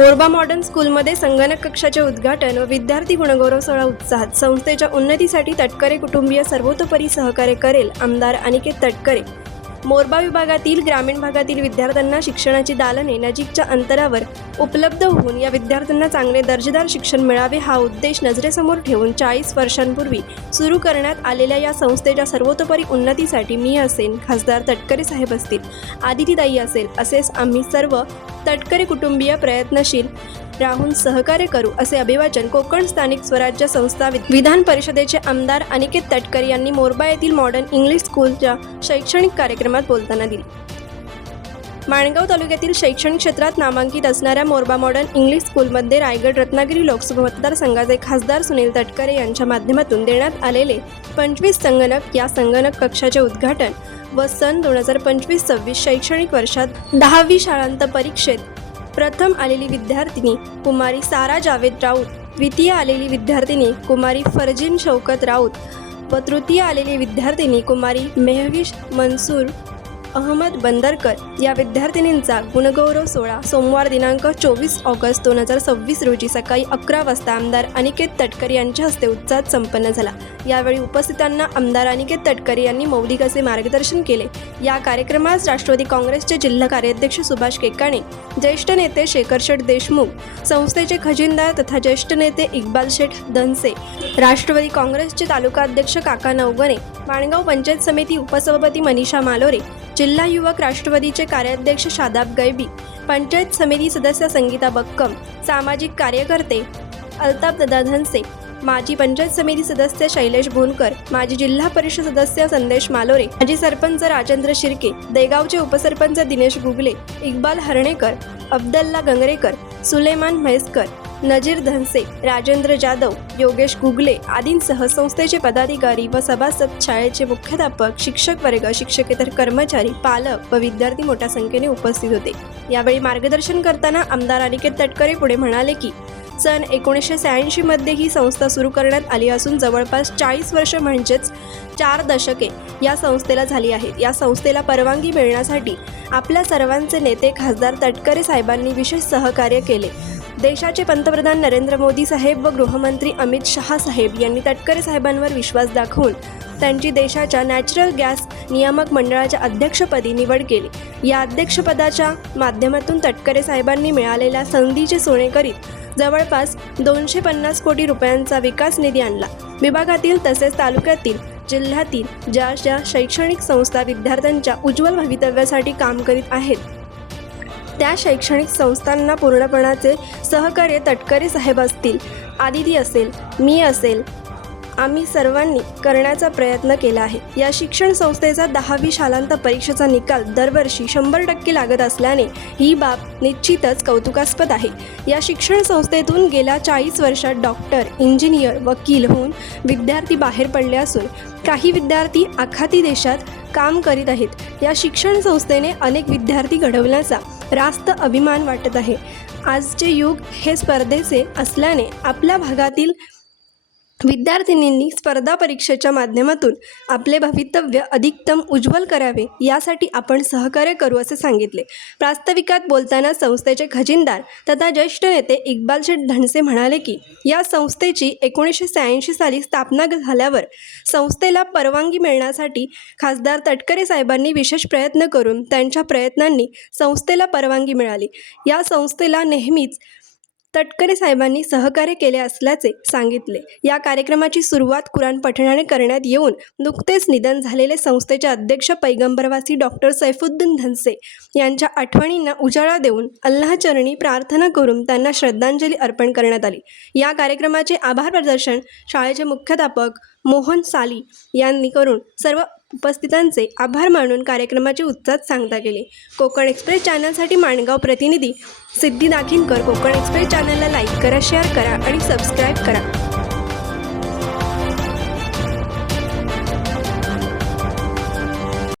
मोरबा मॉडर्न स्कूलमध्ये संगणक कक्षाचे उद्घाटन व विद्यार्थी गुणगौरव सोहळा उत्साहात। संस्थेच्या उन्नतीसाठी तटकरे कुटुंबीय सर्वतोपरी सहकार्य करेल, आमदार अनिकेत तटकरे। मोरबा विभागातील ग्रामीण भागातील विद्यार्थ्यांना शिक्षणाची दालने नजीकच्या अंतरावर उपलब्ध होऊन या विद्यार्थ्यांना चांगले दर्जेदार शिक्षण मिळावे हा उद्देश नजरेसमोर ठेवून 40 वर्षांपूर्वी सुरू करण्यात आलेल्या या संस्थेच्या सर्वतोपरी उन्नतीसाठी मी असेन, खासदार तटकरे साहेब असतील, आदितीताई असेल, असेच आम्ही सर्व तटकरे कुटुंबीय प्रयत्नशील राहून सहकार्य करू, असे अभिवाचन कोकण स्थानिक स्वराज्य संस्था विधान परिषदेचे आमदार अनिकेत तटकरे यांनी मोरबा येथील मॉडर्न इंग्लिश स्कूलच्या शैक्षणिक कार्यक्रमात बोलताना दिले। माणगाव तालुक्यातील शैक्षणिक क्षेत्रात नामांकित असणाऱ्या मोरबा मॉडर्न इंग्लिश स्कूलमध्ये रायगड रत्नागिरी लोकसभा मतदारसंघाचे खासदार सुनील तटकरे यांच्या माध्यमातून देण्यात आलेले 25 संगणक या संगणक कक्षाचे उद्घाटन व सन 2025-26 शैक्षणिक वर्षात 10वी शाळांत परीक्षेत प्रथम आलेली विद्यार्थिनी कुमारी सारा जावेद राऊत, द्वितीय आलेली विद्यार्थिनी कुमारी फरजीन शौकत राऊत व तृतीय आलेली विद्यार्थिनी कुमारी मेहविश मनसूर अहमद बंदरकर या विद्यार्थिनींचा गुणगौरव सोहळा सोमवार दिनांक 24 ऑगस्ट 2026 रोजी सकाळी 11 वाजता आमदार अनिकेत तटकरे यांच्या हस्ते उत्साहात संपन्न झाला। यावेळी उपस्थितांना आमदार अनिकेत तटकरे यांनी मौलिक असे मार्गदर्शन केले। या कार्यक्रमास राष्ट्रवादी काँग्रेसचे जिल्हा कार्याध्यक्ष सुभाष केकाणे, ज्येष्ठ नेते शेखर शेठ देशमुख, संस्थेचे खजिनदार तथा ज्येष्ठ नेते इक्बाल शेठ धनसे, राष्ट्रवादी काँग्रेसचे तालुका अध्यक्ष काका नवगणे, माणगाव पंचायत समिती उपसभापती मनीषा मालोरे, जिल्हा युवक राष्ट्रवादीचे कार्याध्यक्ष शादाब गैबी, पंचायत समिती सदस्य संगीता बक्कम, सामाजिक कार्यकर्ते अल्ताफ दादा धनसे, माजी पंचायत समिती सदस्य शैलेश भोनकर, माजी जिल्हा परिषद सदस्य संदेश मालोरे, माजी सरपंच राजेंद्र शिर्के, देगावचे उपसरपंच दिनेश गुगले, इक्बाल हरणेकर, अब्दल्ला गंगरेकर, सुलेमान म्हैसकर, नजीर धनसे, राजेंद्र जाधव, योगेश गुगले आदींसह संस्थेचे पदाधिकारी व सभासद, शाळेचे मुख्याध्यापक, शिक्षक वर्ग, शिक्षकेतर कर्मचारी, पालक व विद्यार्थी मोठ्या संख्येने उपस्थित होते। यावेळी मार्गदर्शन करताना आमदार अनिकेत तटकरे पुढे म्हणाले की सन 1986 मध्ये ही संस्था सुरू करण्यात आली असून जवळपास 40 वर्ष म्हणजेच 4 दशके या संस्थेला झाली आहेत। या संस्थेला परवानगी मिळण्यासाठी आपल्या सर्वांचे नेते खासदार तटकरे साहेबांनी विशेष सहकार्य केले। देशाचे पंतप्रधान नरेंद्र मोदी साहेब व गृहमंत्री अमित शहा साहेब यांनी तटकरे साहेबांवर विश्वास दाखवून त्यांची देशाच्या नॅचरल गॅस नियामक मंडळाच्या अध्यक्षपदी निवड केली। या अध्यक्षपदाच्या माध्यमातून तटकरे साहेबांनी मिळालेल्या संधीचे सोने करीत जवळपास 250 कोटी रुपयांचा विकास निधी आणला। विभागातील तसेच तालुक्यातील, जिल्ह्यातील ज्या शैक्षणिक संस्था विद्यार्थ्यांच्या उज्ज्वल भवितव्यासाठी काम करीत आहेत त्या शैक्षणिक संस्थांना पूर्णपणाचे सहकार्य तटकरे साहेब असतील, आदिती असेल, मी असेल, आम्ही सर्वांनी करण्याचा प्रयत्न केला आहे। या शिक्षण संस्थेचा 10वी शालांत परीक्षेचा निकाल दरवर्षी 100% लागत असल्याने ही बाब निश्चितच कौतुकास्पद आहे। या शिक्षण संस्थेतून गेल्या 40 वर्षात डॉक्टर, इंजिनियर, वकील होऊन विद्यार्थी बाहेर पडले असून काही विद्यार्थी आखाती देशात काम करीत आहेत। या शिक्षण संस्थेने अनेक विद्यार्थी घडवण्याचा रास्त अभिमान वाटत आहे। आजचे युग हे स्पर्धेचे असल्याने आपल्या भागातील विद्यार्थिनींनी स्पर्धा परीक्षेच्या माध्यमातून आपले भवितव्य अधिकतम उज्ज्वल करावे यासाठी आपण सहकार्य करू असे सांगितले। प्रास्ताविकात बोलताना संस्थेचे खजिनदार तथा ज्येष्ठ नेते इक्बाल शेठ धनसे म्हणाले की या संस्थेची 1986 साली स्थापना झाल्यावर संस्थेला परवानगी मिळण्यासाठी खासदार तटकरे साहेबांनी विशेष प्रयत्न करून त्यांच्या प्रयत्नांनी संस्थेला परवानगी मिळाली। या संस्थेला नेहमीच तटकरे साहेबांनी सहकार्य केले असल्याचे सांगितले। या कार्यक्रमाची सुरुवात कुराण पठणाने करण्यात येऊन नुकतेच निधन झालेले संस्थेचे अध्यक्ष पैगंबरवासी डॉक्टर सैफुद्दीन धनसे यांच्या आठवणींना उजाळा देऊन अल्लाहचरणी प्रार्थना करून त्यांना श्रद्धांजली अर्पण करण्यात आली। या कार्यक्रमाचे आभार प्रदर्शन शाळेचे मुख्याध्यापक मोहन साली यांनी करून सर्व उपस्थितांचे आभार मानून कार्यक्रमाची उत्साहात सांगता केली। कोकण एक्सप्रेस चॅनलसाठी माणगाव प्रतिनिधी सिद्धी दाखिनकर। कोकण एक्सप्रेस चॅनलला लाईक करा, शेअर करा आणि सबस्क्राईब करा।